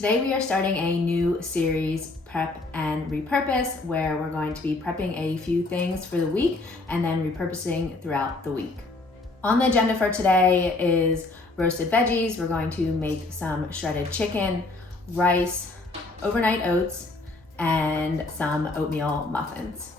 Today we are starting a new series, Prep and Repurpose, where we're going to be prepping a few things for the week and then repurposing throughout the week. On the agenda for today is roasted veggies. We're going to make some shredded chicken, rice, overnight oats, and some oatmeal muffins.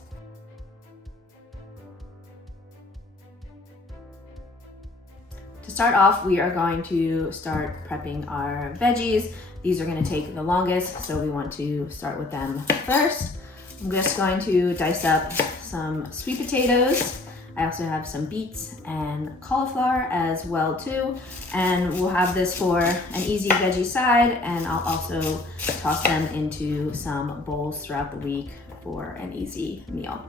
To start off, we are going to start prepping our veggies. These are going to take the longest, so we want to start with them first. I'm just going to dice up some sweet potatoes. I also have some beets and cauliflower as well too. And we'll have this for an easy veggie side, and I'll also toss them into some bowls throughout the week for an easy meal.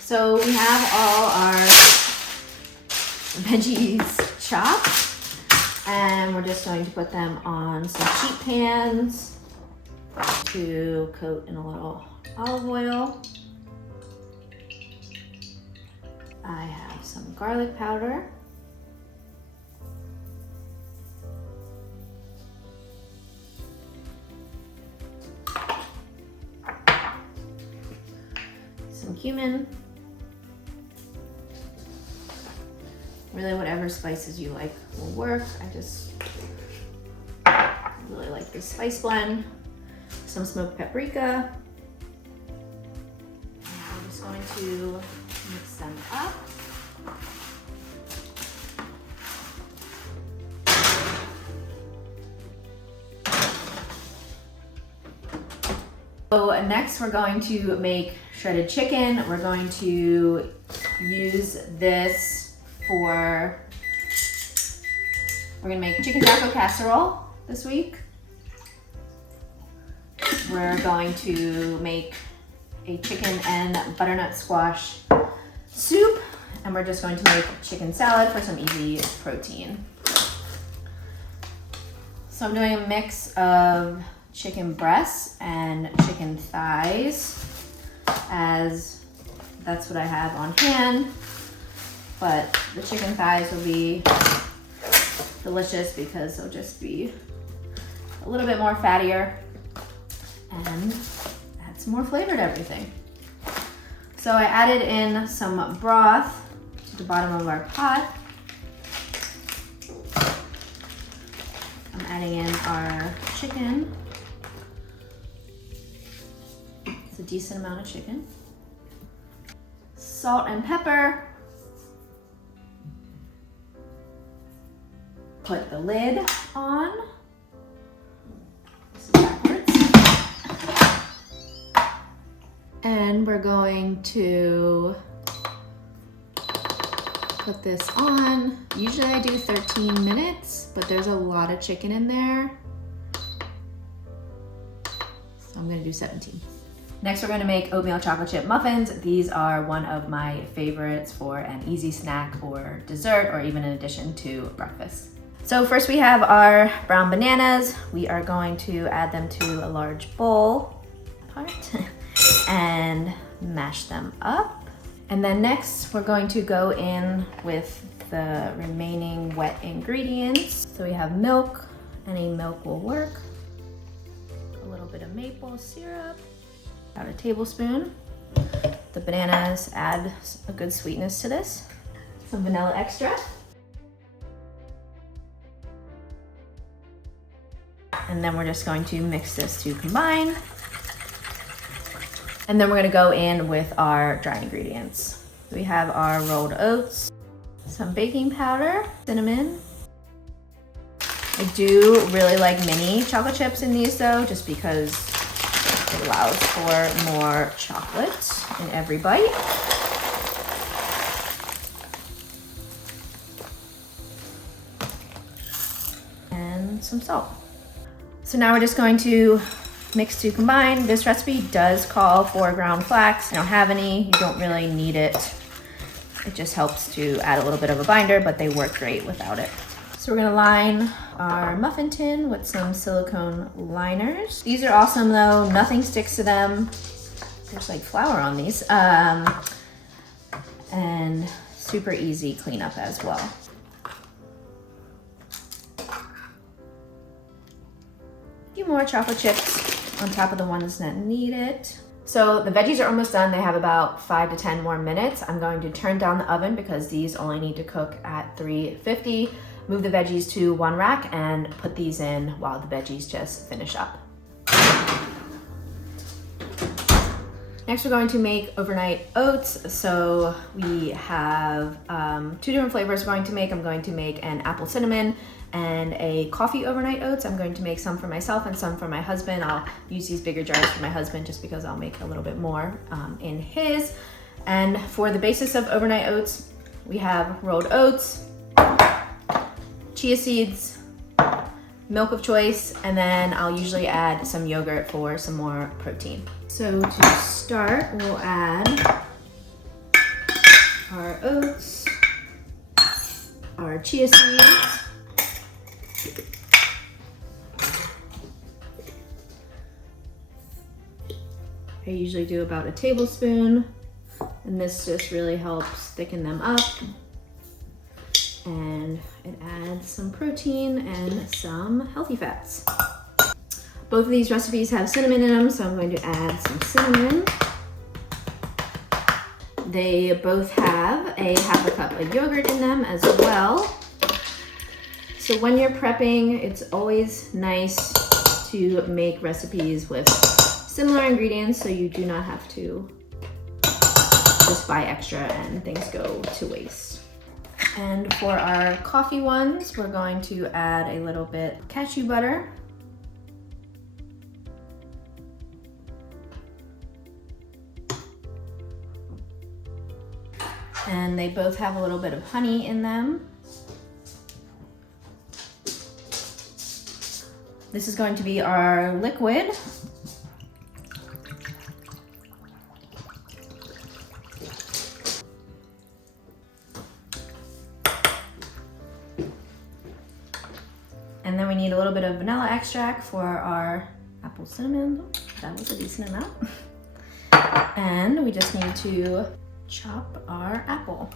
So we have all our veggies chopped, and we're just going to put them on some sheet pans to coat in a little olive oil. I have some garlic powder. Some cumin. Really, whatever spices you like will work. I just really like this spice blend. Some smoked paprika. And I'm just going to mix them up. So next we're going to make shredded chicken. We're going to use this we're gonna make chicken taco casserole this week. We're going to make a chicken and butternut squash soup, and we're just going to make chicken salad for some easy protein. So I'm doing a mix of chicken breasts and chicken thighs, as that's what I have on hand. But the chicken thighs will be delicious because they'll just be a little bit more fattier and add some more flavor to everything. So I added in some broth to the bottom of our pot. I'm adding in our chicken. It's a decent amount of chicken. Salt and pepper. Put the lid on. This is backwards. And we're going to put this on. Usually I do 13 minutes, but there's a lot of chicken in there. So I'm gonna do 17. Next, we're gonna make oatmeal chocolate chip muffins. These are one of my favorites for an easy snack or dessert, or even in addition to breakfast. So first we have our brown bananas. We are going to add them to a large bowl part and mash them up. And then next we're going to go in with the remaining wet ingredients. So we have milk. Any milk will work. A little bit of maple syrup, about a tablespoon. The bananas add a good sweetness to this. Some vanilla extract. And then we're just going to mix this to combine. And then we're gonna go in with our dry ingredients. We have our rolled oats, some baking powder, cinnamon. I do really like mini chocolate chips in these though, just because it allows for more chocolate in every bite. And some salt. So now we're just going to mix to combine. This recipe does call for ground flax. I don't have any, you don't really need it. It just helps to add a little bit of a binder, but they work great without it. So we're gonna line our muffin tin with some silicone liners. These are awesome though, nothing sticks to them. There's like flour on these. And super easy cleanup as well. A few more chocolate chips on top of the ones that need it. So the veggies are almost done. They have about 5 to 10 more minutes. I'm going to turn down the oven because these only need to cook at 350. Move the veggies to one rack and put these in while the veggies just finish up. Next, we're going to make overnight oats. So we have 2 different flavors we're going to make. I'm going to make an apple cinnamon and a coffee overnight oats. I'm going to make some for myself and some for my husband. I'll use these bigger jars for my husband just because I'll make a little bit more in his. And for the basis of overnight oats, we have rolled oats, chia seeds, milk of choice, and then I'll usually add some yogurt for some more protein. So to start, we'll add our oats, our chia seeds, I usually do about a tablespoon, and this just really helps thicken them up. And it adds some protein and some healthy fats. Both of these recipes have cinnamon in them, so I'm going to add some cinnamon. They both have a half a cup of yogurt in them as well. So when you're prepping, it's always nice to make recipes with similar ingredients so you do not have to just buy extra and things go to waste. And for our coffee ones, we're going to add a little bit cashew butter. And they both have a little bit of honey in them. This is going to be our liquid. And then we need a little bit of vanilla extract for our apple cinnamon. That was a decent amount. And we just need to chop our apple.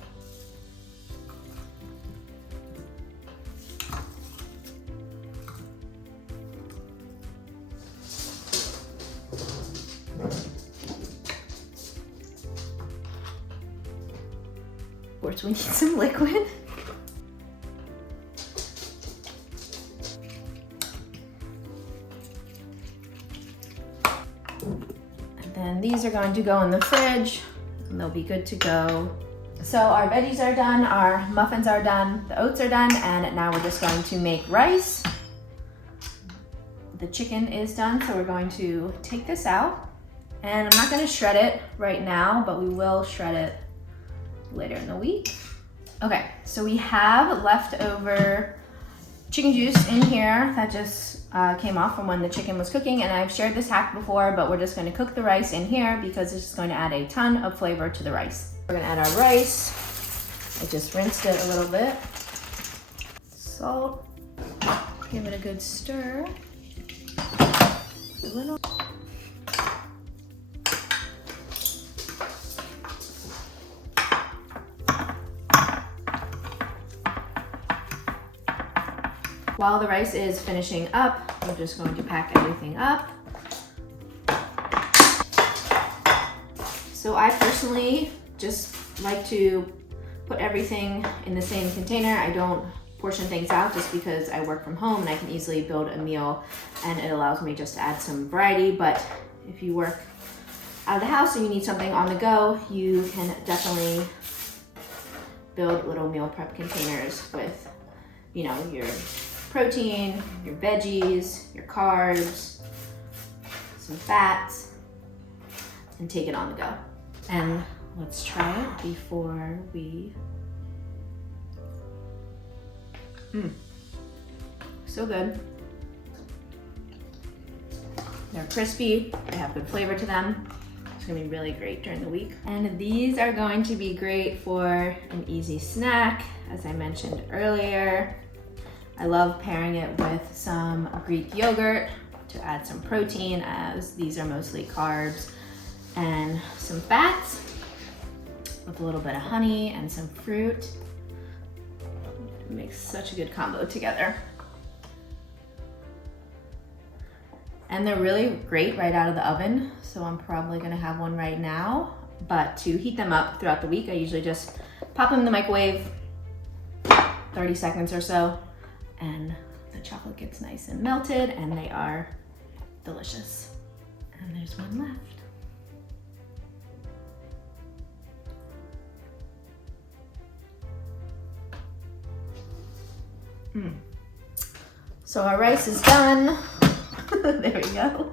Of course, we need some liquid. And then these are going to go in the fridge and they'll be good to go. So our veggies are done, our muffins are done, the oats are done, and now we're just going to make rice. The chicken is done, so we're going to take this out. And I'm not gonna shred it right now, but we will shred it later in the week. Okay, so we have leftover chicken juice in here that just came off from when the chicken was cooking, and I've shared this hack before, but we're just gonna cook the rice in here because it's just going to add a ton of flavor to the rice. We're gonna add our rice. I just rinsed it a little bit. Salt, give it a good stir. A little. While the rice is finishing up, we're just going to pack everything up. So I personally just like to put everything in the same container. I don't portion things out just because I work from home and I can easily build a meal and it allows me just to add some variety. But if you work out of the house and you need something on the go, you can definitely build little meal prep containers with, you know, your protein, your veggies, your carbs, some fats, and take it on the go. And let's try it before we... So good. They're crispy, they have good flavor to them. It's gonna be really great during the week. And these are going to be great for an easy snack, as I mentioned earlier. I love pairing it with some Greek yogurt to add some protein, as these are mostly carbs, and some fats with a little bit of honey and some fruit. It makes such a good combo together. And they're really great right out of the oven, so I'm probably gonna have one right now. But to heat them up throughout the week, I usually just pop them in the microwave, 30 seconds or so, and the chocolate gets nice and melted, and they are delicious. And there's one left. So our rice is done. There we go.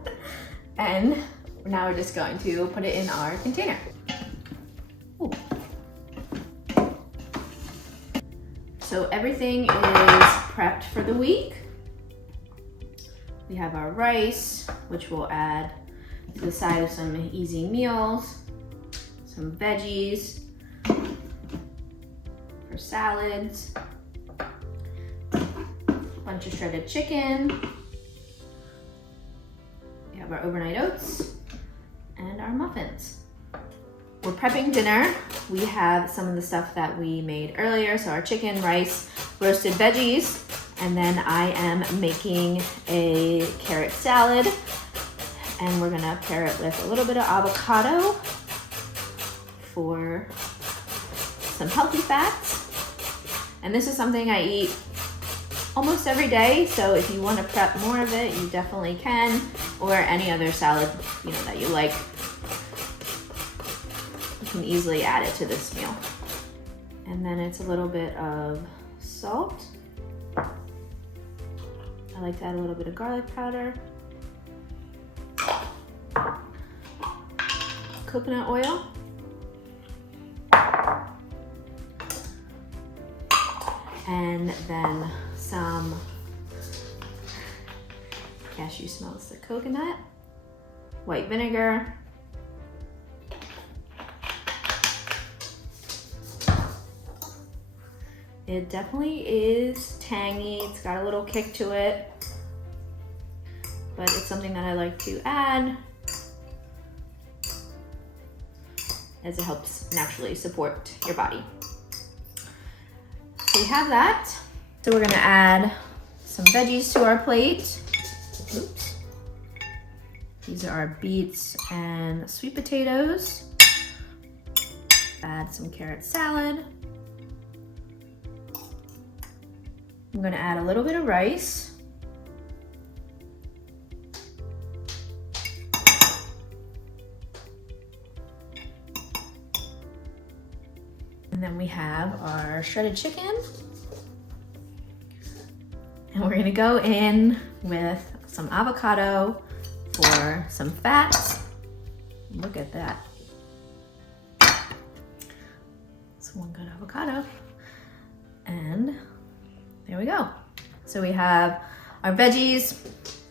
And now we're just going to put it in our container. Ooh. So everything is prepped for the week. We have our rice, which we'll add to the side of some easy meals, some veggies for salads, a bunch of shredded chicken. We have our overnight oats and our muffins. We're prepping dinner. We have some of the stuff that we made earlier. So our chicken, rice, roasted veggies, and then I am making a carrot salad, and we're gonna pair it with a little bit of avocado for some healthy fats. And this is something I eat almost every day, so if you want to prep more of it, you definitely can, or any other salad, you know, that you like. You can easily add it to this meal. And then it's a little bit of salt. I like to add a little bit of garlic powder, coconut oil, and then some cashew smells the coconut, white vinegar, it definitely is tangy, it's got a little kick to it, but it's something that I like to add as it helps naturally support your body. So we have that. So we're gonna add some veggies to our plate. Oops. These are our beets and sweet potatoes. Add some carrot salad. I'm gonna add a little bit of rice. And then we have our shredded chicken. And we're gonna go in with some avocado for some fats. Look at that. That's one good avocado. And there we go. So we have our veggies,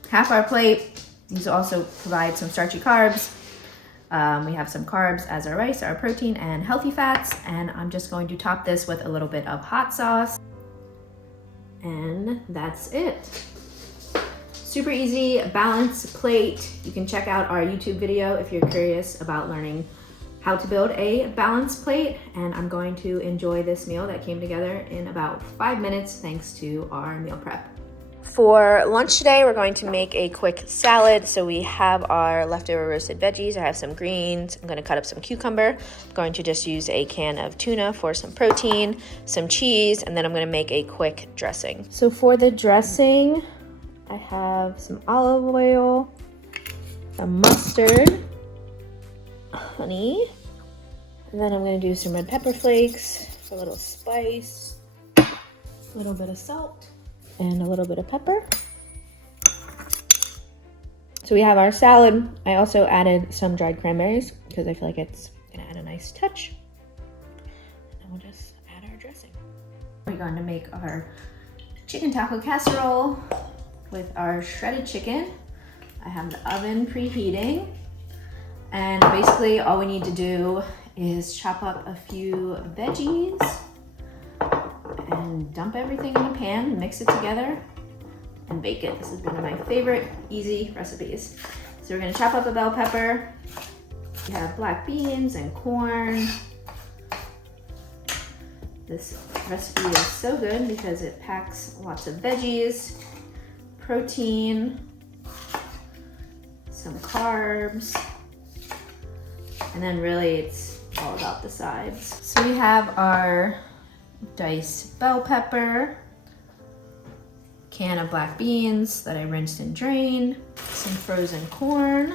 half our plate. These also provide some starchy carbs. We have some carbs as our rice, our protein, and healthy fats. And I'm just going to top this with a little bit of hot sauce. And that's it. Super easy, balanced plate. You can check out our YouTube video if you're curious about learning how to build a balanced plate. And I'm going to enjoy this meal that came together in about 5 minutes thanks to our meal prep. For lunch today, we're going to make a quick salad. So we have our leftover roasted veggies. I have some greens. I'm going to cut up some cucumber. I'm going to just use a can of tuna for some protein, some cheese, and then I'm going to make a quick dressing. So for the dressing, I have some olive oil, some mustard, honey, and then I'm going to do some red pepper flakes for a little spice, a little bit of salt, and a little bit of pepper. So we have our salad. I also added some dried cranberries because I feel like it's gonna add a nice touch. And we'll just add our dressing. We're going to make our chicken taco casserole with our shredded chicken. I have the oven preheating, and basically all we need to do is chop up a few veggies and then dump everything in a pan, mix it together, and bake it. This is one of my favorite easy recipes. So we're gonna chop up a bell pepper. We have black beans and corn. This recipe is so good because it packs lots of veggies, protein, some carbs, and then really it's all about the sides. So we have our diced bell pepper, can of black beans that I rinsed and drained, some frozen corn.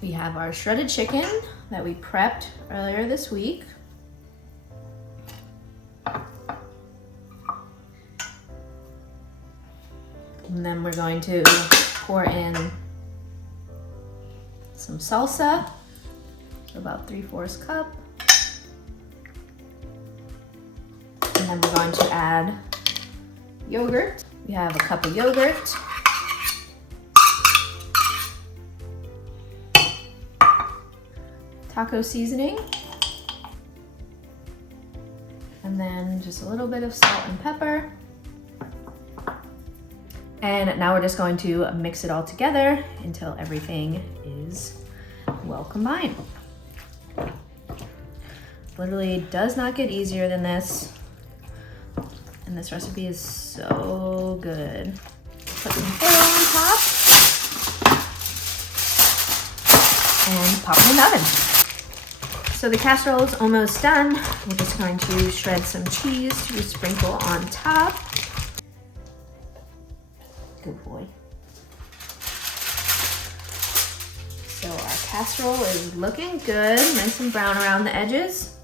We have our shredded chicken that we prepped earlier this week. And then we're going to pour in some salsa, about 3/4 cup. And then we're going to add yogurt. We have a cup of yogurt. Taco seasoning. And then just a little bit of salt and pepper. And now we're just going to mix it all together until everything is well combined. Literally does not get easier than this. And this recipe is so good. Put some foil on top and pop it in the oven. So the casserole is almost done. We're just going to shred some cheese to sprinkle on top. Good boy. So our casserole is looking good, nice and brown around the edges.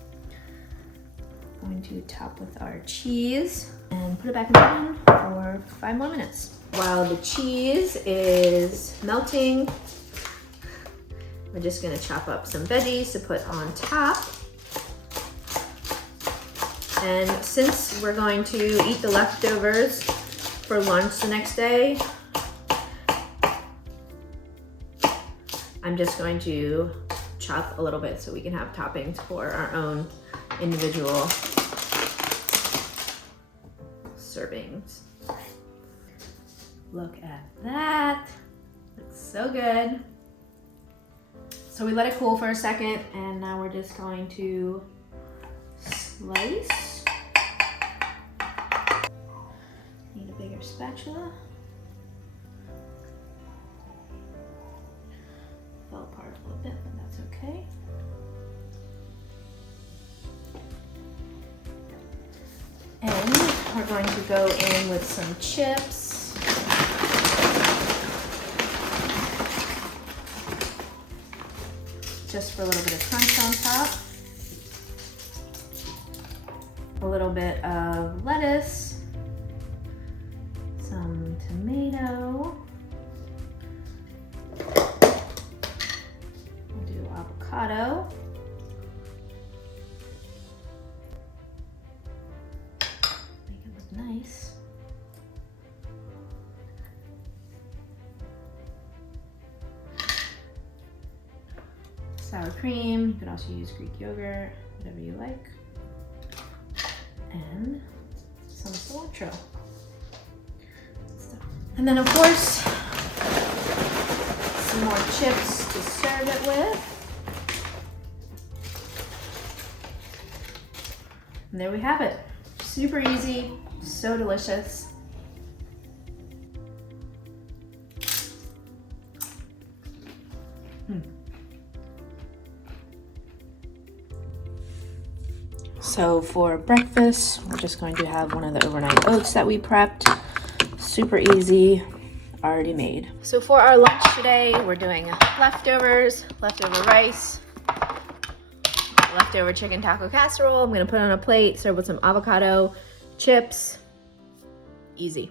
Going to top with our cheese and put it back in the oven for 5 more minutes. While the cheese is melting, we're just gonna chop up some veggies to put on top. And since we're going to eat the leftovers for lunch the next day, I'm just going to chop a little bit so we can have toppings for our own individual servings. Look at that, looks so good. So we let it cool for a second, and now we're just going to slice. Need a bigger spatula. Fell apart a little bit, but that's okay. And we're going to go in with some chips. Just for a little bit of crunch on top. A little bit of lettuce, some tomato. We'll do avocado. Make it look nice. Sour cream, you could also use Greek yogurt, whatever you like. And some cilantro. And then of course, some more chips to serve it with. And there we have it. Super easy, so delicious. So for breakfast, we're just going to have one of the overnight oats that we prepped. Super easy, already made. So for our lunch today, we're doing leftovers, leftover rice, leftover chicken taco casserole. I'm gonna put it on a plate, serve with some avocado, chips. Easy.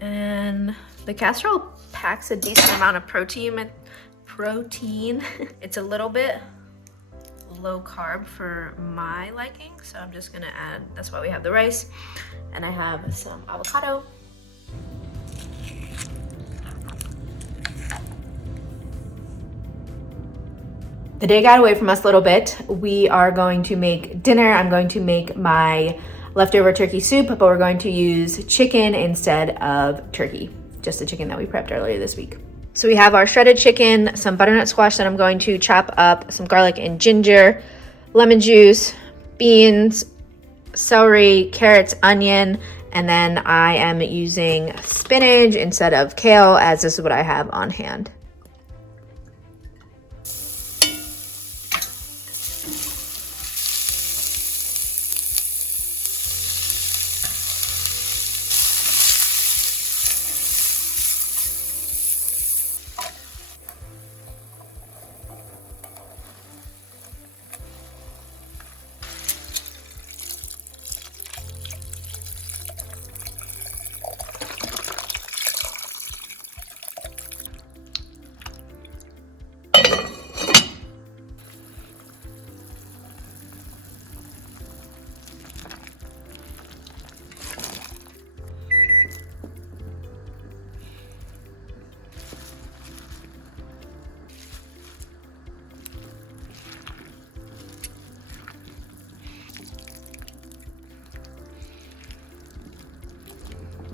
And the casserole packs a decent amount of protein. It's a little bit low carb for my liking. So I'm just gonna add, that's why we have the rice. And I have some avocado. The day got away from us a little bit. We are going to make dinner. I'm going to make my leftover turkey soup, but we're going to use chicken instead of turkey. Just the chicken that we prepped earlier this week. So we have our shredded chicken, some butternut squash that I'm going to chop up, some garlic and ginger, lemon juice, beans, celery, carrots, onion, and then I am using spinach instead of kale, as this is what I have on hand.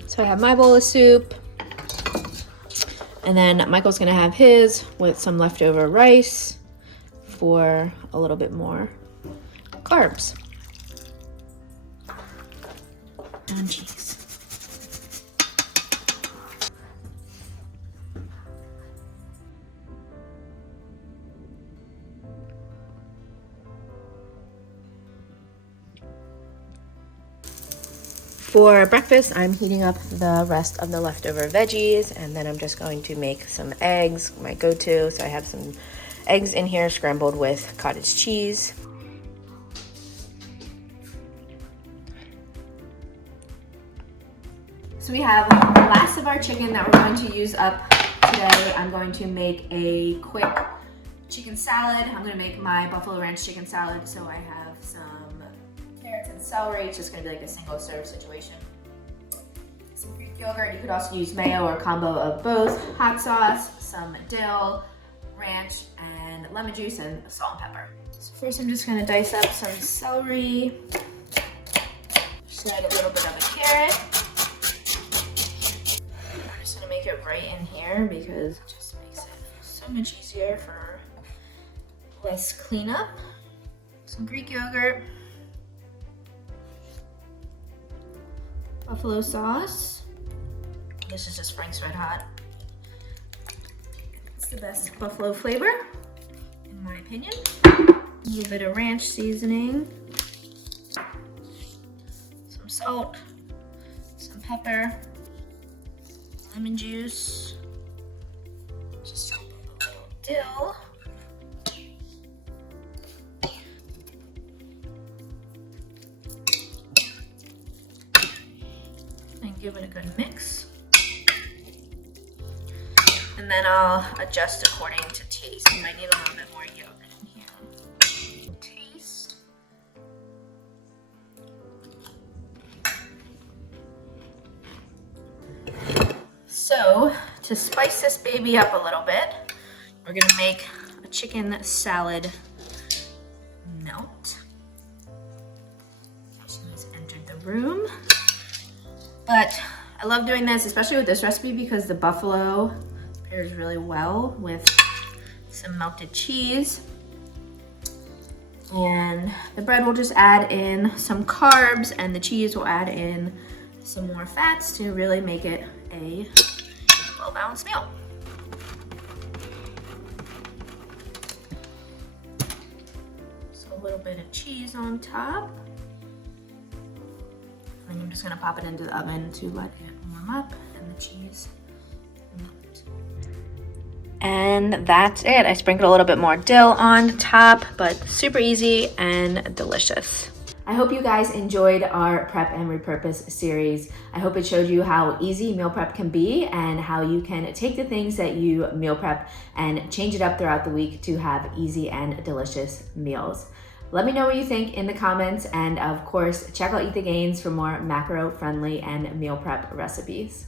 So I have my bowl of soup, and then Michael's gonna have his with some leftover rice for a little bit more carbs and cheese. For breakfast, I'm heating up the rest of the leftover veggies, and then I'm just going to make some eggs, my go-to. So I have some eggs in here scrambled with cottage cheese. So we have the last of our chicken that we're going to use up today. I'm going to make a quick chicken salad. I'm gonna make my buffalo ranch chicken salad. So I have some carrots and celery. It's just gonna be like a single serve situation. Some Greek yogurt. You could also use mayo or a combo of both. Hot sauce, some dill, ranch, and lemon juice, and salt and pepper. So first I'm just gonna dice up some celery. Shred a little bit of a carrot. I'm just gonna make it right in here because it just makes it so much easier for less cleanup. Some Greek yogurt. Buffalo sauce. This is just Frank's Red Hot. It's the best buffalo flavor, in my opinion. A little bit of ranch seasoning. Some salt. Some pepper. Lemon juice. Just a little dill. Give it a good mix. And then I'll adjust according to taste. You might need a little bit more yogurt in here. Taste. So, to spice this baby up a little bit, we're gonna make a chicken salad melt. She has entered the room. But I love doing this, especially with this recipe, because the buffalo pairs really well with some melted cheese. And the bread will just add in some carbs, and the cheese will add in some more fats to really make it a well-balanced meal. So a little bit of cheese on top. And I'm just gonna pop it into the oven to let it warm up and the cheese melt. And that's it. I sprinkled a little bit more dill on top, but super easy and delicious. I hope you guys enjoyed our prep and repurpose series. I hope it showed you how easy meal prep can be and how you can take the things that you meal prep and change it up throughout the week to have easy and delicious meals. Let me know what you think in the comments, and of course, check out Eat the Gains for more macro-friendly and meal prep recipes.